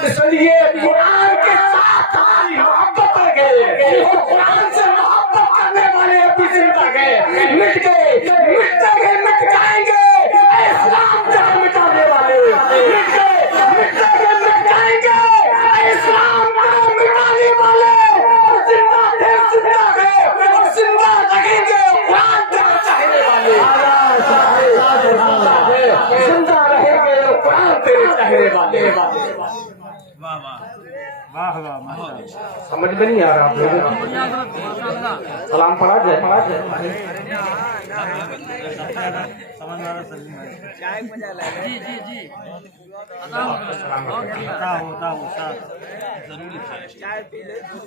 اس لیے قرآن کے ساتھ ہماری محبت آ گئے اور قرآن سے محبت کرنے والے ابھی زندہ گئے مٹ گئے مٹ جائیں گے اے اسلام جہاں مٹانے والے مٹ گئے مٹ جائیں گے اے اسلام جہاں مٹانے والے اور زندہ تھے زندہ گئے اور زندہ رہیں گے قرآن جہاں چاہنے والے زندہ رہیں گے اور قرآن تیرے چاہنے والے سمجھ میں نہیں آ رہا آپ لوگوں سلام پڑھا جائے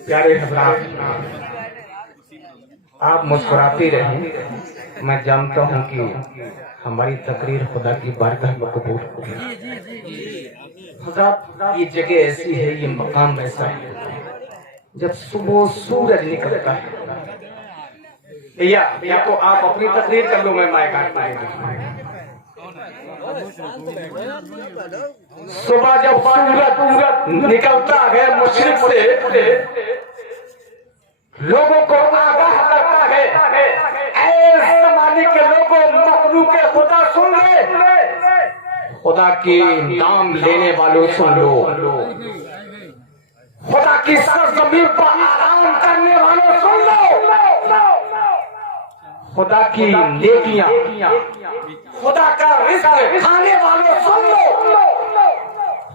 پیارے حضرات آپ مسکراتے رہیں میں جانتا ہوں کہ ہماری تقریر خدا کی بارگاہ میں قبول ہوگی خدا یہ جگہ ایسی ہے یہ مقام ایسا ہے جب صبح سورج نکلتا ہے یا تو آپ اپنی تقریر کر لو میں مائک آتا صبح جب سورج نکلتا ہے مشرق سے لوگوں کو آگاہ کرتا ہے اے زمانے کے لوگوں مخلوق خدا سن لے خدا کی نام لینے والوں سن لو خدا کی سرزمین پر آرام کرنے والوں سن لو خدا کی نیکیاں خدا کا رزق کھانے والوں سن لو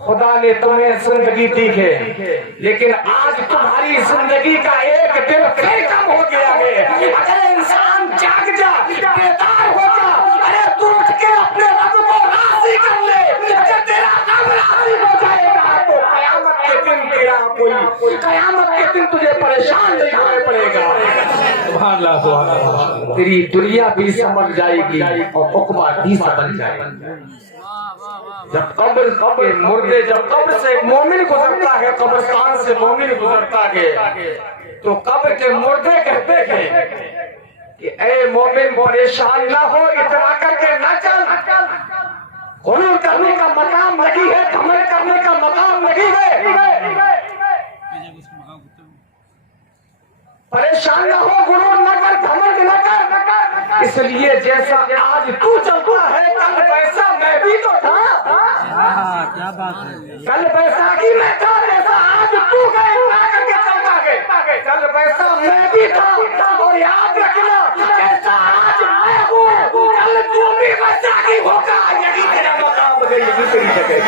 خدا نے تمہیں زندگی دی ہے لیکن آج تمہاری زندگی کا ایک دن پھر کم ہو گیا ہے اگر انسان جاگ جا بیدار ہو جا ارے تو اٹھ کے اپنے رب کو راضی کر لے اگر تیرا رب راضی ہو جائے گا تو قیامت کے دن تیرا قیامت کے دن تجھے پریشان نہیں ہونا پڑے گا سبحان اللہ سبحان اللہ تیری دنیا بھی سمجھ جائے گی اور عقبہ بھی سمجھ جائے گی جب قبر کے مردے جب قبر سے ایک مومن گزرتا ہے قبرستان سے مومن گزرتا ہے تو قبر کے مردے کہتے ہیں کہ اے مومن پریشان نہ ہو اتنا کر کے نہ چل غرور کرنے کا مقام نہیں ہے گھمنڈ کرنے کا مقام نہیں ہے پریشان نہ ہو غرور نہ کر گھمنڈ نہ کر اس لیے جیسا آج تو چلتا ہے کل ویسا میں بھی تو تھا کیا بات ہے کل بیساکھی میں تھا جیسا آج تو گئے اٹھا کر کے چلتا گئے کل ویسا میں بھی تھا اور یاد رکھنا جیسا آج میں ہوں کل تو بھی بیساکھی ہوگا یہی تیرا مقام ہے یہی تیری جگہ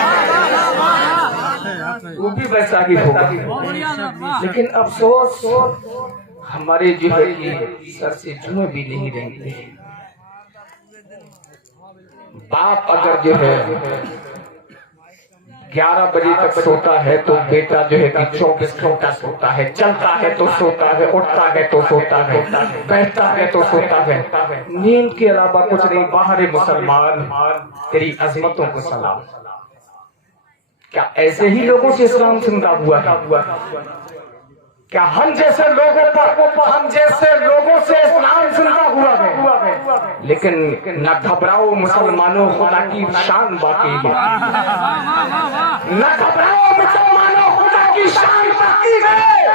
وہ بھی بیساکھی ہوگا لیکن افسوس ہمارے جو ہے کہ سر سے جمعہ بھی نہیں رہتے باپ اگر جو ہے 11 بجے تک سوتا ہے تو بیٹا جو ہے کہ 24 گھنٹہ سوتا ہے چلتا ہے تو سوتا ہے اٹھتا ہے تو سوتا ہے بیٹھتا ہے تو سوتا ہے نیند کے علاوہ کچھ نہیں باہر مسلمان تیری عظمتوں کو سلام کیا ایسے ہی لوگوں سے اسلام زندہ ہوا کیا ہم جیسے لوگوں سے اسلام زندہ ہوا ہے لیکن نہ گھبراؤ مسلمانوں خدا کی شان باقی ہے نہ گھبراؤ مسلمانوں خدا کی شان باقی ہے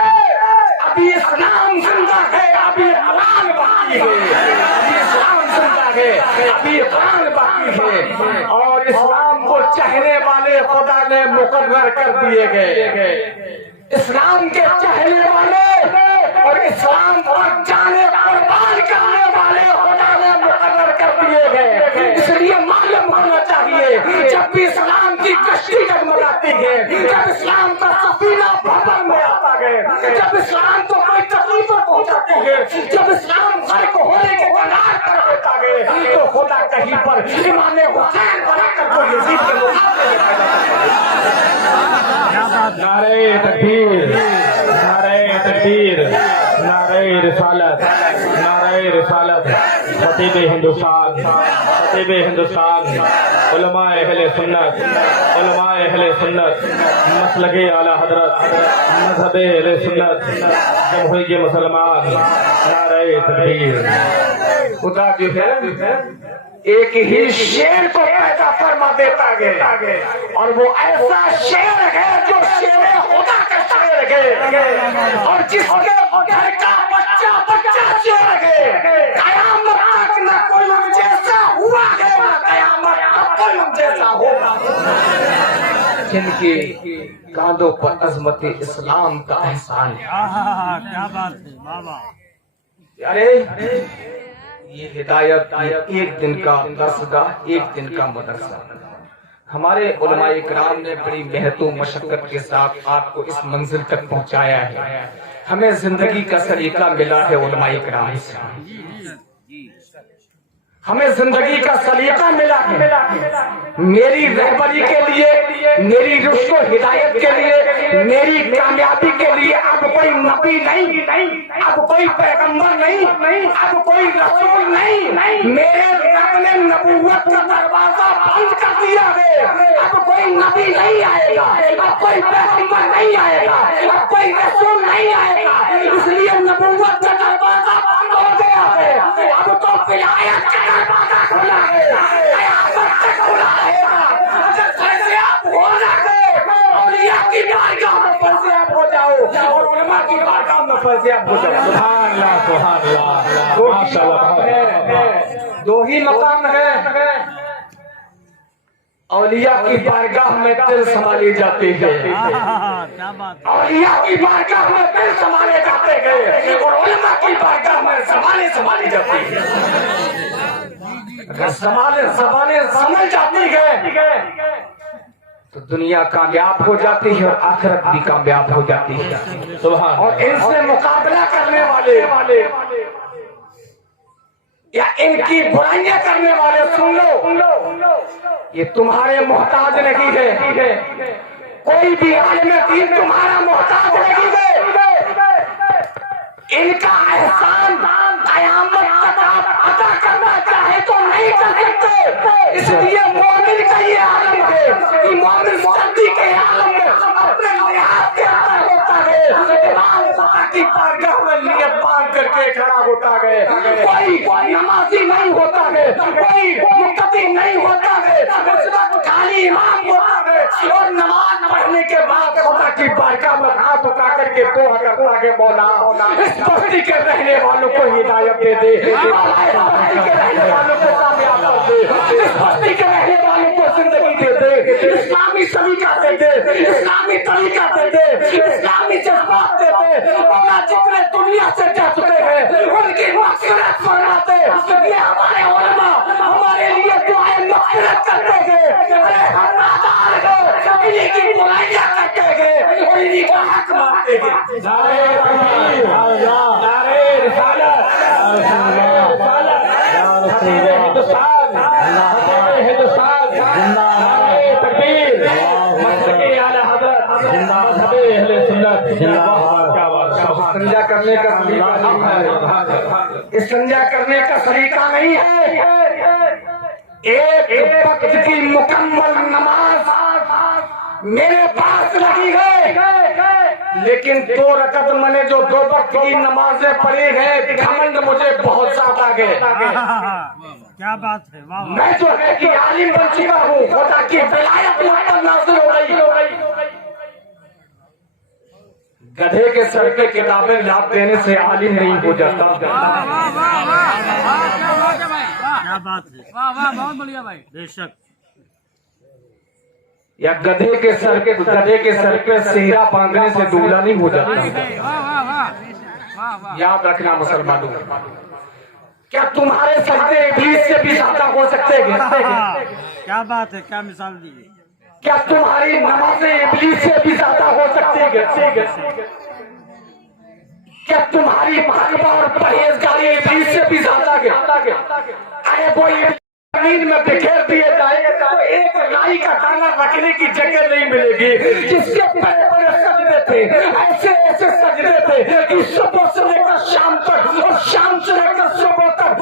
ابھی اسلام زندہ ہے ابھی قرآن باقی ہے ابھی اسلام زندہ ہے ابھی قرآن باقی ہے اور اسلام کو چاہنے والے خدا نے مقرر کر دیے گئے اسلام کے چاہنے والے اور اسلام پر جانے قربان کرنے والے خدا نے مقرر کر دیے گئے اس لیے معلوم ہونا چاہیے جب بھی اسلام کی کشتی ڈگمگاتی ہے جب اسلام کا سفینہ بھر میں آتا ہے جب اسلام کو کوئی تکلیف پہنچاتی ہے جب اسلام غرق ہونے کے کنار کر دیتا ہے تو خدا کہیں پر امام حسین بنا کر کوئی یزید کے مقابلے میں پیدا کرتا ہے نعرہ تکبیر نعرہ تکبیر نعرہ رسالت نعرہ رسالت خطیب ہندوستان علماء اہل سنت مسلک اعلی حضرت مذہب اہل سنت جمہوریہ مسلمان نعرہ تکبیر خدا جو ہے ایک ہی شیر کو پیدا فرما دیتا ہے اور وہ ایسا شیر ہے جو شیر خدا کا شیر ہے اور جس کے گھر کا بچہ بچہ شیر ہے قیامت تک نہ کوئی ان جیسا ہوا ہے نہ قیامت تک کوئی ان جیسا ہوگا جن کے کاندھوں پر عظمت اسلام کا احسان ہے کیا بات ہے بابا ارے یہ ہدایت ایک دن کا درسگاہ ایک دن کا مدرسہ ہمارے علماء کرام نے بڑی محنت و مشقت کے ساتھ آپ کو اس منزل تک پہنچایا ہے ہمیں زندگی کا سلیقہ ملا ہے علماء کرام سے ہمیں زندگی کا سلیقہ ملا ہے میری رہبری کے لیے میری رشد و ہدایت کے لیے میری کامیابی کے لیے اب کوئی نبی نہیں اب کوئی پیغمبر نہیں اب کوئی رسول نہیں میرے رب نے نبوت کا دروازہ بند کر دیا ہے اب کوئی نبی نہیں آئے گا اب کوئی پیغمبر نہیں آئے گا اب کوئی رسول نہیں آئے گا اس لیے نبوت کا دروازہ بند ہو گیا ہے اب تو ولایت کا دروازہ کھلا ہے قیامت تک کھلا ہے اگر پیسے آپ ہو جاتے اولیاء کی بارگاہ میں پیسے آپ ہو جاؤ اور علماء کی بارگاہ میں پیسے آپ ہو جاؤ سبحان اللہ سبحان اللہ ماشاءاللہ دو ہی مقام ہے اولیاء کی بارگاہ میں دل سنبھالی جاتی ہے کیا بات اولیاء کی بارگاہ میں دل سنبھالے جاتے ہیں اور علماء کی بارگاہ میں سنبھالی جاتی ہے اگر زبانیں سمجھ جاتی ہے تو دنیا کامیاب ہو جاتی ہے اور آخرت بھی کامیاب ہو جاتی ہے سبحان اور ان سے مقابلہ کرنے والے یا ان کی برائیاں کرنے والے سن لو یہ تمہارے محتاج نہیں ہے کوئی بھی عالم دین تمہارا محتاج نہیں ہے ان کا احسان قیامت تک آپ ادا کرنا چاہے تو نہیں کر سکتے اس لیے مومن کا یہ عالم ہے کہ مومن سردی کے عالم میں اپنے لحاظ کے اندر ہوتا ہے امام خدا کی بارگاہ میں نیت باندھ کر کے کھڑا ہوتا ہے کوئی نمازی نہیں ہوتا ہے کوئی مقتدی نہیں ہوتا ہے اس وقت خالی امام ہوتا ہے اور نماز پڑھنے کے بعد خدا کی بارگاہ میں ہاتھ اٹھا کر کے دعا کرتا ہے مولا اس بستی کے رہنے والوں کو ہدایت دے دے کے رہنے والوں کو کامیاب کر دے اس بستی کے رہنے والوں کو زندگی دے دے اسلامی سلیقہ دے دے اسلامی طریقہ دے دے اسلامی جذبات دے دے مولا جتنے دنیا سے جا چکے ہیں ان کی مغفرت فرماتے یہ ہمارے علماء ہمارے لیے دعائیں مغفرت کرتے گئے ارے ہم نادار ہیں انہیں کی برائیاں کرتے گئے اور انہیں کا حق مانتے گئے نعرہ تکبیر نعرہ رسالت ہندوستان نعرہ تکبیر مسجد اعلی حضرت مذہب اہل سنت استنجا کرنے کا استنجا کرنے کا طریقہ نہیں ہے ایک وقت کی مکمل نماز میرے پاس لگی ہے لیکن 2 رکعت میں نے جو 2 وقت کی نمازیں پڑھی ہیں گھمنڈ مجھے بہت زیادہ گئے کیا بات ہے میں جو ہے کہ عالم بن چکا ہوں خدا کی ولایت مجھ پر نازل ہو گئی گدھے کے سر پہ کتابیں لاد دینے سے عالم نہیں ہو جاتا کیا بات ہے بہت بڑھیا بھائی بے شک یا گدھے کے سر پہ سہرا باندھنے سے دبلا نہیں ہو جاتا یاد رکھنا مسلمانوں کیا تمہارے سجدے ابلیس سے بھی زیادہ ہو سکتے ہیں کیا بات ہے کیا مثال دیجیے کیا تمہاری نمازیں ابلیس سے بھی زیادہ ہو سکتی ہیں کیا تمہاری مراقبہ اور پرہیزگاری ابلیس سے بھی زیادہ ہے ارے کوئی زمین میں بکھیر دیے جائے تو ایک رائی کا دانہ رکھنے کی جگہ نہیں ملے گی جس کے بڑے بڑے سجدے تھے ایسے سجدے تھے کہ صبح سے لے کر شام تک اور شام سے لے کر صبح تک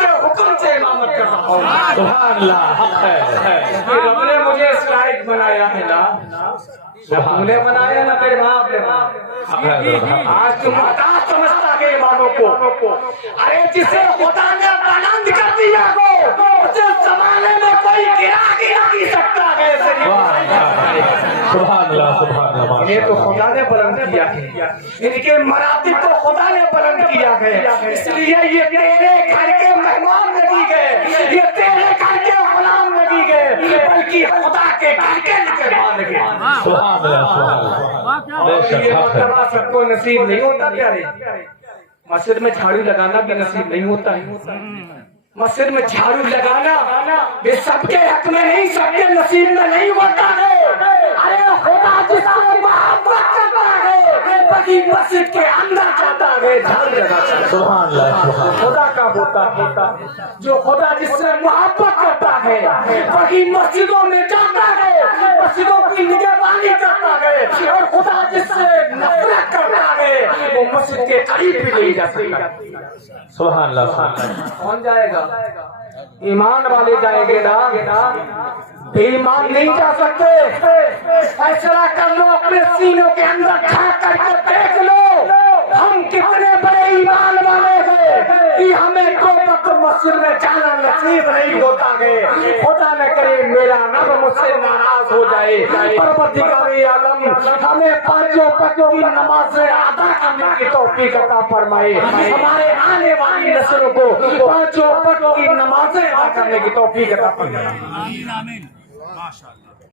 کے حکم سے امامت کر رہا ہوں. سبحان اللہ حق ہے کہ رب نے مجھے اس لائق بنایا ہے نا, سبحان نے بنایا نا تیرے باپ نے. حق ہے آج تم محتاج سمجھتا ہے اماموں کو. ارے جسے خدا نے بلند کر دیا ہو اسے زمانے میں کوئی گرا نہیں سکتا ہے. سبحان اللہ یہ تو خدا نے بلند کیا ہے, ان کے مراتب تو خدا نے بلند کیا ہے. اس لیے یہ تیرے گھر کے مہمان نہیں گئے, یہ تیرے گھر کے غلام نہیں گئے, بلکہ خدا کے گھر کے نگہبان گئے. سبحان اللہ واہ کیا بے شک یہ حق ہے مرتبہ سب کو نصیب نہیں ہوتا پیارے. مسجد میں جھاڑو لگانا بھی نصیب نہیں ہوتا ہے. مسجد میں جھاڑو لگانا یہ سب کے حق میں نہیں, سب کے نصیب میں نہیں ہوتا ہے. ارے خدا جس سے محبت کرتا ہے وہی مسجد کے اندر جاتا ہے جھاڑو لگاتا ہے. سبحان اللہ خدا کا ہوتا جو خدا جس سے محبت کرتا ہے وہی مسجدوں میں جاتا ہے, مسجدوں کی نگہبانی کرتا ہے. اور خدا جس سے نفرت کرتا ہے وہ مسجد کے قریب بھی نہیں جا سکتا. سبحان اللہ کون جائے گا؟ ایمان والے جائیں گے نا, بے ایمان نہیں جا سکتے. فیصلہ کر لو اپنے سینوں کے اندر جھانک کر کے دیکھ لو ہم کتنے بڑے ایمان والے ہیں کہ ہمیں دو وقت مسجد میں جانا نصیب نہیں ہوتا ہے. خدا نہ کرے میرا رب مجھ سے ناراض ہو جائے. پروردگار عالم ہمیں پانچوں وقتوں کی نمازیں ادا کرنے کی توفیق عطا فرمائے. ہمارے آنے والی نسلوں کو پانچوں وقتوں کی نمازیں ادا کرنے کی توفیق عطا فرمائے. آمین آمین ماشاء اللہ.